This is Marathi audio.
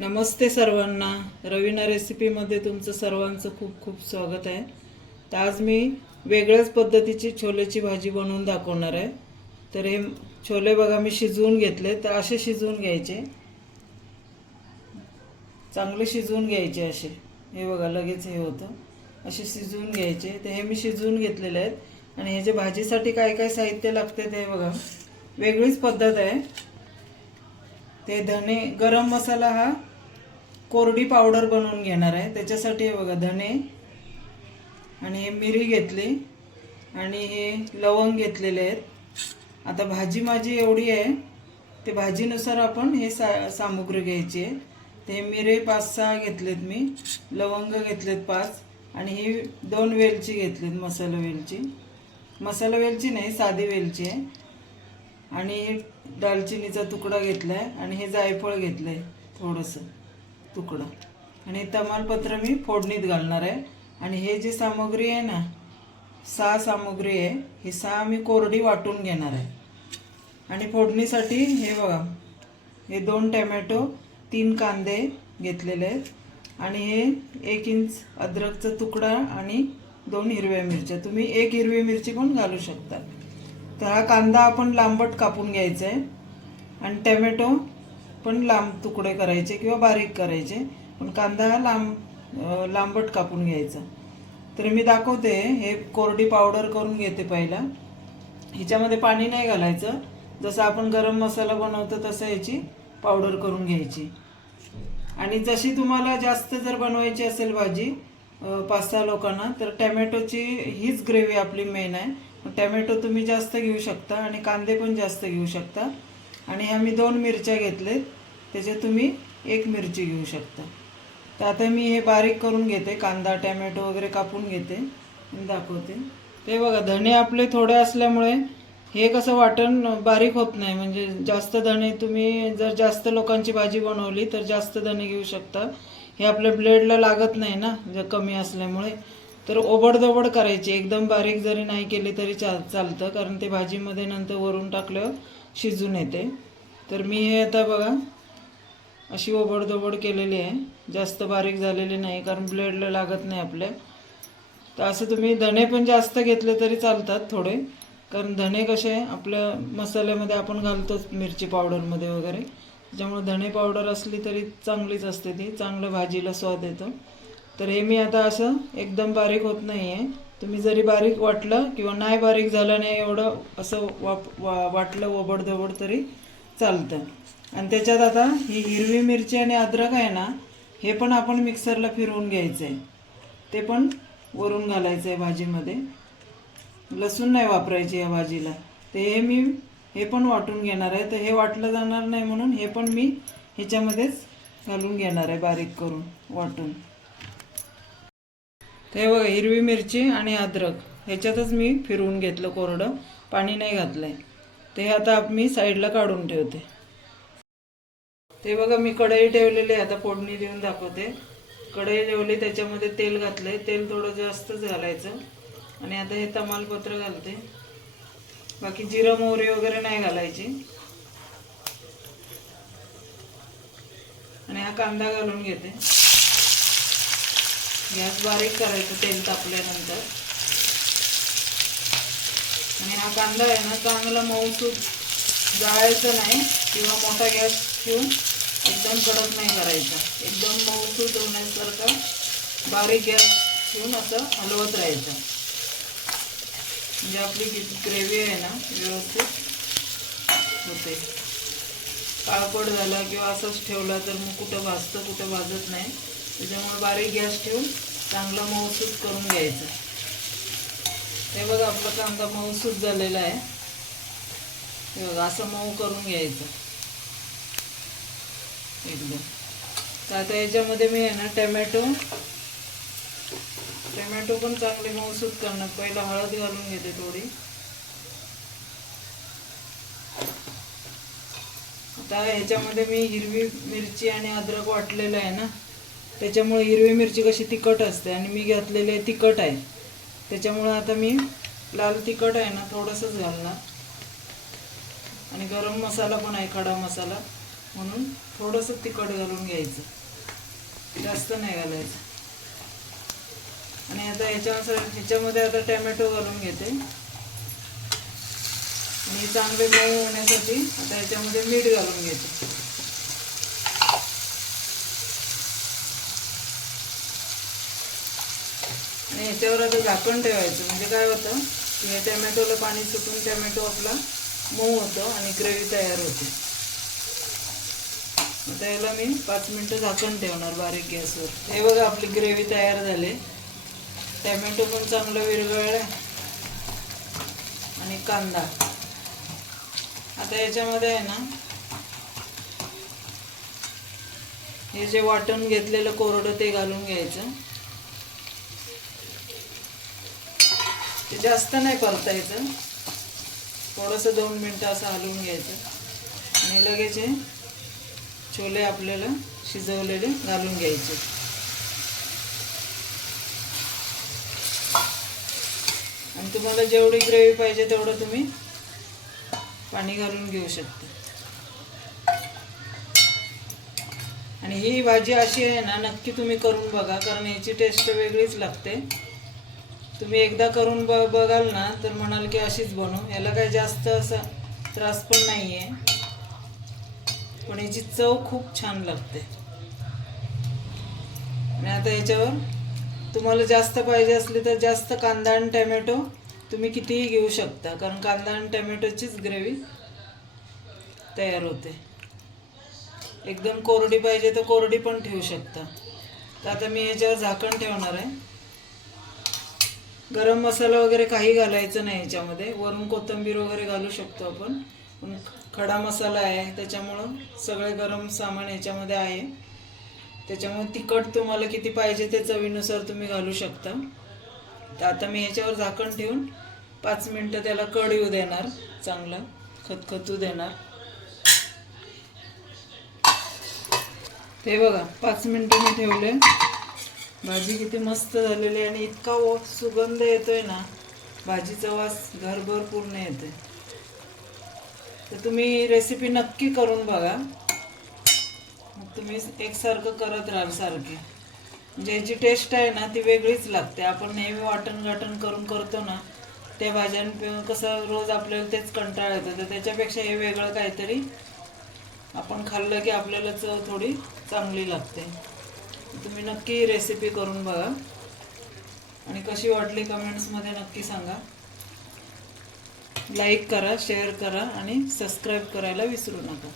नमस्ते सर्वांना. रवीना रेसिपीमध्ये तुमचं सर्वांचं खूप खूप स्वागत आहे. तर आज मी वेगळ्याच पद्धतीची छोलेची भाजी बनवून दाखवणार आहे. तर हे छोले बघा मी शिजवून घेतले. तर असे शिजवून घ्यायचे. चांगले शिजवून घ्यायचे असे. हे बघा लगेच हे होतं. असे शिजवून घ्यायचे. तर हे मी शिजवून घेतलेले आहेत. आणि ह्याच्या भाजीसाठी काय काय साहित्य लागते ते बघा. वेगळीच पद्धत आहे. ते धने गरम मसाला हा कोरडी पावडर बनवून घेणार आहे. त्याच्यासाठी हे बघा धने आणि हे मिरी घेतली आणि हे लवंग घेतलेले आहेत. आता भाजी माझी एवढी आहे. ते भाजीनुसार आपण हे सा सामुग्री घ्यायची आहे. ते मिरे पाच सहा घेतलेत मी. लवंग घेतलेत पाच आणि ही दोन वेलची घेतलीत मसाला वेलची. मसाला वेलची नाही साधी वेलची आहे. आणि हे दालचिनीचा तुकडा घेतला आहे आणि हे जायफळ घेतलं आहे थोडंसं. तुकडं. आणि तमालपत्र मी फोडणीत घालणार आहे. आणि हे जी सामग्री आहे ना सहा सामग्री आहे ही सहा मी कोरडी वाटून घेणार आहे. आणि फोडणीसाठी हे बघा हे दोन टॅमॅटो तीन कांदे घेतलेले आहेत. आणि हे एक इंच अद्रकचा तुकडा आणि दोन हिरव्या मिरच्या. तुम्ही एक हिरवी मिरची पण घालू शकता. तर हा कांदा आपण लांबट कापून घ्यायचा आहे. आणि टॅमॅटो पण लांब तुकडे करायचे किंवा बारीक करायचे पण कांदा हा लांब लांबट कापून घ्यायचा. तर मी दाखवते हे कोरडी पावडर करून घेते पहिला. हिच्यामध्ये पाणी नाही घालायचं. जसं आपण गरम मसाला बनवतो तसं याची पावडर करून घ्यायची. आणि जशी तुम्हाला जास्त जर बनवायची असेल भाजी पाच सहा लोकांना तर टॅमॅटोची हीच ग्रेव्ही आपली मेन आहे. टॅमॅटो तुम्ही जास्त घेऊ शकता आणि कांदे पण जास्त घेऊ शकता. आणि ह्या मी दोन मिरच्या घेतलेत. त्याच्यात तुम्ही एक मिरची घेऊ शकता. तर आता मी हे बारीक करून घेते. कांदा टॅमॅटो वगैरे कापून घेते. दाखवते. ते बघा धणे आपले थोडे असल्यामुळे हे कसं वाटण बारीक होत नाही. म्हणजे जास्त धणे तुम्ही जर जास्त लोकांची भाजी बनवली तर जास्त धणे घेऊ शकता. हे आपल्या ब्लेडला लागत नाही ना जर कमी असल्यामुळे. तर ओबडधोबड करायची. एकदम बारीक जरी नाही केली तरी चाल चालतं. कारण ते भाजीमध्ये नंतर वरून टाकल्यावर शिजून येते. तर मी हे आता बघा अशी ओबडधोबड केलेली आहे. जास्त बारीक झालेली नाही कारण ब्लेडला लागत नाही आपल्या तर असं तुम्ही धणे पण जास्त घेतले तरी चालतात थोडे. कारण धणे कसे आपल्या मसाल्यामध्ये आपण घालतोच मिरची पावडरमध्ये वगैरे. त्याच्यामुळे धणे पावडर असली तरी चांगलीच असते ती. चांगलं भाजीला स्वाद येतो. तर हे मी आता असं एकदम बारीक होत नाही आहे तुम्ही जरी बारीक वाटलं किंवा नाही बारीक झालं नाही एवढं असं वाप वा वाटलं ओबडधोबड तरी चालतं. आणि त्याच्यात आता ही हिरवी मिरची आणि अद्रक आहे ना हे पण आपण मिक्सरला फिरवून घ्यायचं आहे ते पण वरून घालायचं आहे भाजीमध्ये. लसूण नाही वापरायची या भाजीला. ते हे मी हे पण वाटून घेणार आहे. तर हे वाटलं जाणार नाही म्हणून हे पण मी ह्याच्यामध्येच घालून घेणार आहे बारीक करून वाटून. ते बघा हिरवी मिरची आणि अद्रक. ह्याच्यातच मी फिरवून घेतलं कोरडं. पाणी नाही घातलं आहे ते आता मी साईडला काढून ठेवते. ते बघा मी कढई ठेवलेली आहे आता फोडणी देऊन दाखवते. कढई ठेवली त्याच्यामध्ये तेल घातलंय. तेल थोडं जास्तच घालायचं. आणि आता हे तमालपत्र घालते. बाकी जिरं मोहरी वगैरे नाही घालायची. आणि हा कांदा घालून घेते. गॅस बारीक करायचं तेल तापल्यानंतर. आणि हा कांदा आहे ना चांगला मऊसूत जाळायचं नाही किंवा मोठा गॅस ठेवून एकदम कडक नाही करायचा. एकदम मऊसूत होण्यासारखा बारीक गॅस ठेवून असं हलवत राहायचं. म्हणजे आपली ग्रेव्ही आहे ना व्यवस्थित होते. काळपट झाला किंवा असंच ठेवला तर मग कुठं भाजतं कुठं भाजत नाही. त्याच्यामुळे बारीक गॅस ठेवून चांगला मऊसूत करून घ्यायचं. हे बघा आपला कांदा मऊसूत झालेला आहे. हे बघा असं मऊ करून घ्यायचं. एकदम. तर आता याच्यामध्ये मी आहे ना टमॅटो. टमॅटो पण चांगले मऊसूत करणार. पहिला हळद घालून घेते थोडी. आता ह्याच्यामध्ये मी हिरवी मिरची आणि अद्रक वाटलेलं आहे ना त्याच्यामुळे हिरवी मिरची कशी तिखट असते आणि मी घातलेली तिखट आहे. त्याच्यामुळं आता मी लाल तिखट आहे ना थोडंसंच घालणार. आणि गरम मसाला पण आहे खडा मसाला म्हणून थोडंसं तिखट घालून घ्यायचं. जास्त नाही घालायचं. आणि आता ह्याच्यानुसार ह्याच्यामध्ये आता टॅमॅटो घालून घेते. आणि चांगले मऊ होण्यासाठी आता ह्याच्यामध्ये मीठ घालून घेते. आणि ह्याच्यावर आता झाकण ठेवायचं. म्हणजे काय होतं की या टॅमॅटोला पाणी सुटून टॅमॅटो आपला मऊ होतो आणि ग्रेव्ही तयार होते. आता याला मी पाच मिनटं झाकण ठेवणार बारीक गॅसवर. हे बघा आपली ग्रेव्ही तयार झाली. टॅमॅटो पण चांगलं विरघळलं. आणि कांदा. आता याच्यामध्ये आहे ना हे जे वाटण घेतलेलं कोरडं ते घालून घ्यायचं. जास्त नाही परतायचं थोडंसं दोन मिनटं असं हलवून घ्यायचं. आणि लगेच हे छोले आपल्याला शिजवलेले घालून घ्यायचे. आणि तुम्हाला जेवढी ग्रेव्ही पाहिजे तेवढं तुम्ही पाणी घालून घेऊ शकता. आणि ही भाजी अशी आहे ना नक्की तुम्ही करून बघा कारण याची टेस्ट वेगळीच लागते. तुम्ही एकदा करून ब बघाल ना तर म्हणाल की अशीच बनवू. याला काही जास्त असा त्रास पण नाही आहे पण याची चव खूप छान लागते. आणि आता याच्यावर तुम्हाला जास्त पाहिजे असली तर जास्त कांदा आणि टॅमॅटो तुम्ही कितीही घेऊ शकता कारण कांदा आणि टॅमॅटोचीच ग्रेव्ही तयार होते. एकदम कोरडी पाहिजे तर कोरडी पण ठेवू शकता. तर आता मी याच्यावर झाकण ठेवणार आहे. गरम मसाला वगैरे काही घालायचं नाही याच्यामध्ये. वरून कोथिंबीर वगैरे घालू शकतो आपण. पण खडा मसाला आहे त्याच्यामुळं सगळे गरम सामान याच्यामध्ये आहे. त्याच्यामुळे तिखट तुम्हाला किती पाहिजे ते चवीनुसार तुम्ही घालू शकता. तर आता मी याच्यावर झाकण ठेवून पाच मिनटं त्याला कड येऊ देणार चांगलं खतखतू देणार. ते बघा पाच मिनटं मी ठेवले. भाजी किती मस्त झालेली आहे आणि इतका ओ सुगंध येतोय ना भाजीचा वास घरभर पूर्ण येतोय. तर तुम्ही रेसिपी नक्की करून बघा. तुम्ही एकसारखं करत राहाल सारखे. म्हणजे याची टेस्ट आहे ना ती वेगळीच लागते. आपण नेहमी वाटण गाटण करून करतो ना त्या भाज्यां कसं रोज आपल्याला तेच कंटाळा येतो. तर त्याच्यापेक्षा हे वेगळं काहीतरी आपण खाल्लं की आपल्याला चव थोडी चांगली लागते. तुम्ही नक्की रेसिपी करून बघा. आणि कशी वाटली कमेंट्समध्ये नक्की सांगा. लाईक करा शेअर करा आणि सबस्क्राईब करायला विसरू नका.